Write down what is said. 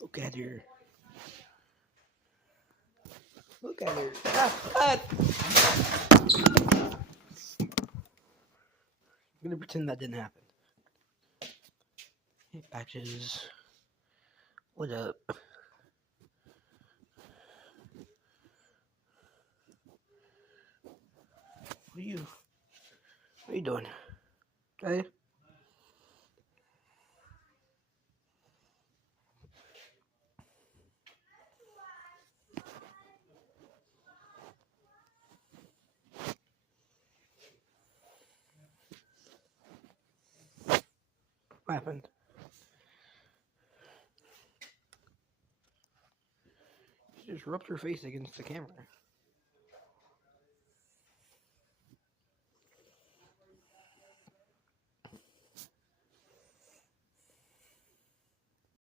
Look at her. Look at her. Ah. I'm gonna pretend that didn't happen. Hey, Patches. What up? What are you doing? Okay. What happened? She just rubbed her face against the camera.